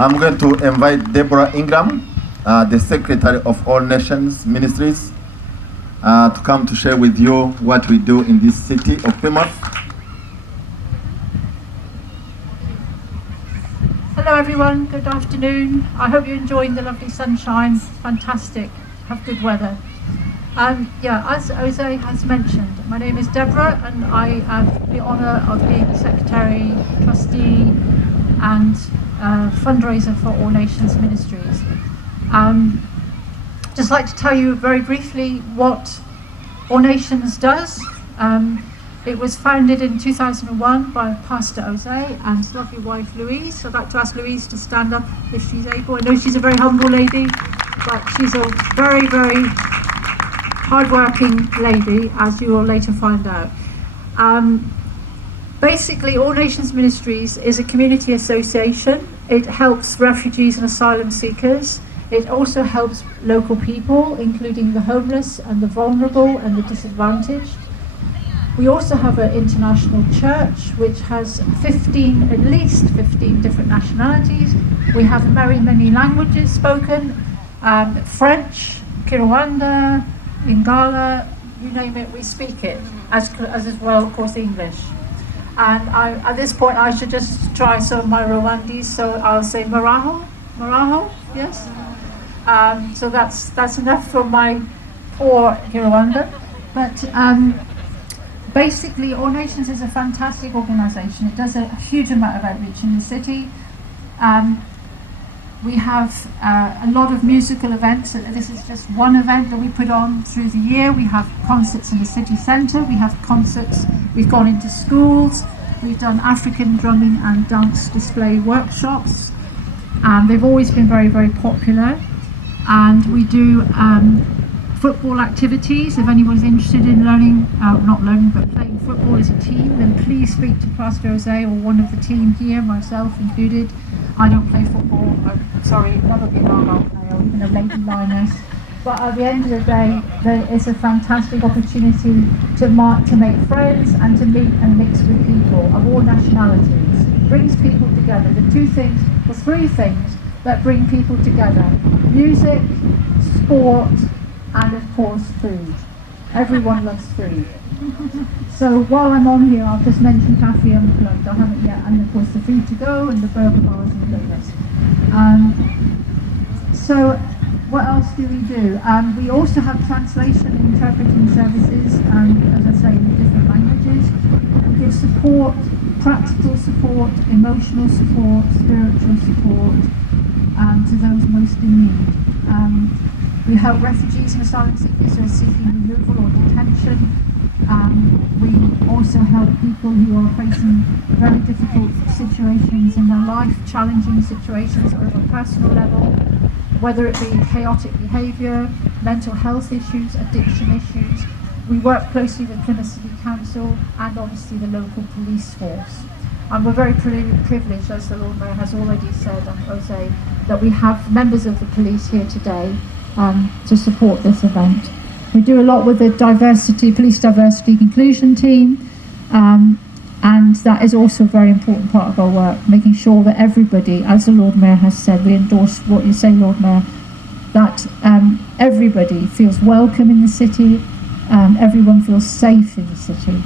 I'm going to invite Deborah Ingram, the Secretary of All Nations Ministries, to come to share with you what we do in this city of Plymouth. Hello everyone, good afternoon. I hope you're enjoying the lovely sunshine. It's fantastic, have good weather. As Jose has mentioned, my name is Deborah and I have the honour of being the Secretary, Trustee and fundraiser for All Nations Ministries. Just like to tell you very briefly what All Nations does. It was founded in 2001 by Pastor Jose and his lovely wife Louise. So I'd like to ask Louise to stand up if she's able. I know she's a very humble lady, but she's a very, very hard-working lady, as you will later find out. Basically, All Nations Ministries is a community association. It helps refugees and asylum seekers. It also helps local people, including the homeless and the vulnerable and the disadvantaged. We also have an international church which has at least 15 different nationalities. We have very many languages spoken, French, Kinyarwanda, Lingala, you name it, we speak it, as well, of course, English. And at this point, I should just try some of my Rwandese, so I'll say Maraho, yes? So that's enough for my poor Kinyarwanda. But basically, All Nations is a fantastic organisation. It does a huge amount of outreach in the city. We have a lot of musical events. This is just one event that we put on through the year. We have concerts in the city centre. We have concerts. We've gone into schools. We've done African drumming and dance display workshops. They've always been very, very popular. And we do football activities. If anyone's interested in learning, not learning, but playing football as a team, then please speak to Pastor Jose or one of the team here, myself included. I don't play football. Sorry, probably not I'll play, or even a lady lioness. But at the end of the day, it's a fantastic opportunity to make friends and to meet and mix with people of all nationalities. It brings people together. The three things that bring people together: music, sport, and of course food. Everyone loves food. So while I'm on here, I'll just mention Cafe Unplugged. I haven't yet, and of course the Food to Go and the burger bars and donuts. So what else do? We also have translation and interpreting services, as I say, in different languages. We give support, practical support, emotional support, spiritual support to those most in need. We help refugees and asylum seekers who are seeking removal or detention. We also help people who are facing very difficult situations in their life, challenging situations at a personal level, whether it be chaotic behaviour, mental health issues, addiction issues. We work closely with Plymouth City Council and obviously the local police force. And we're very privileged, as the Lord Mayor has already said, and Jose, that we have members of the police here today to support this event. We do a lot with the police diversity inclusion team, and that is also a very important part of our work, making sure that everybody, as the Lord Mayor has said, we endorse what you say, Lord Mayor, that everybody feels welcome in the city, everyone feels safe in the city.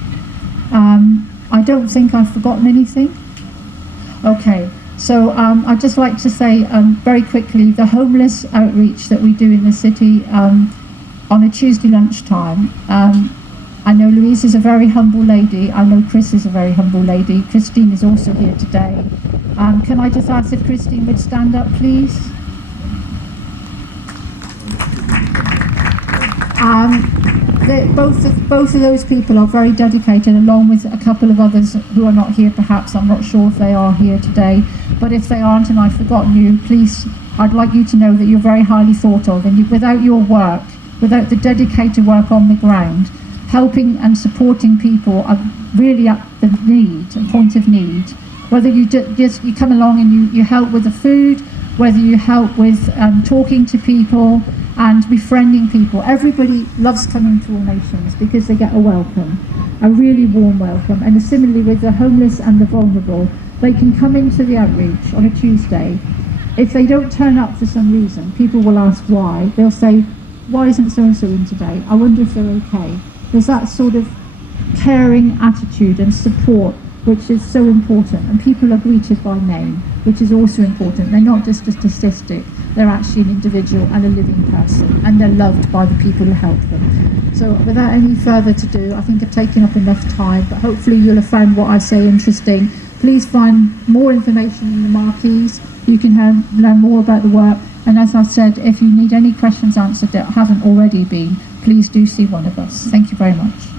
I don't think I've forgotten anything. Okay. So I'd just like to say very quickly, the homeless outreach that we do in the city on a Tuesday lunchtime. I know Louise is a very humble lady. I know Chris is a very humble lady. Christine is also here today. Can I just ask if Christine would stand up, please? Both of those people are very dedicated, along with a couple of others who are not here perhaps. I'm not sure if they are here today, but if they aren't and I've forgotten you, please, I'd like you to know that you're very highly thought of, and without your work, without the dedicated work on the ground, helping and supporting people are really at the point of need. Whether you come along and you help with the food, whether you help with talking to people and befriending people. Everybody loves coming to All Nations because they get a welcome, a really warm welcome. And similarly with the homeless and the vulnerable, they can come into the outreach on a Tuesday if they don't turn up for some reason, people will ask why. They'll say, why isn't so-and-so in today? I wonder if they're okay. There's that sort of caring attitude and support which is so important, and people are greeted by name, which is also important. They're not just a statistic, they're actually an individual and a living person, and they're loved by the people who help them. So without any further to do, I think I've taken up enough time, but hopefully you'll have found what I say interesting. Please find more information in the marquees. You can learn more about the work, and as I said, if you need any questions answered that haven't already been, please do see one of us. Thank you very much.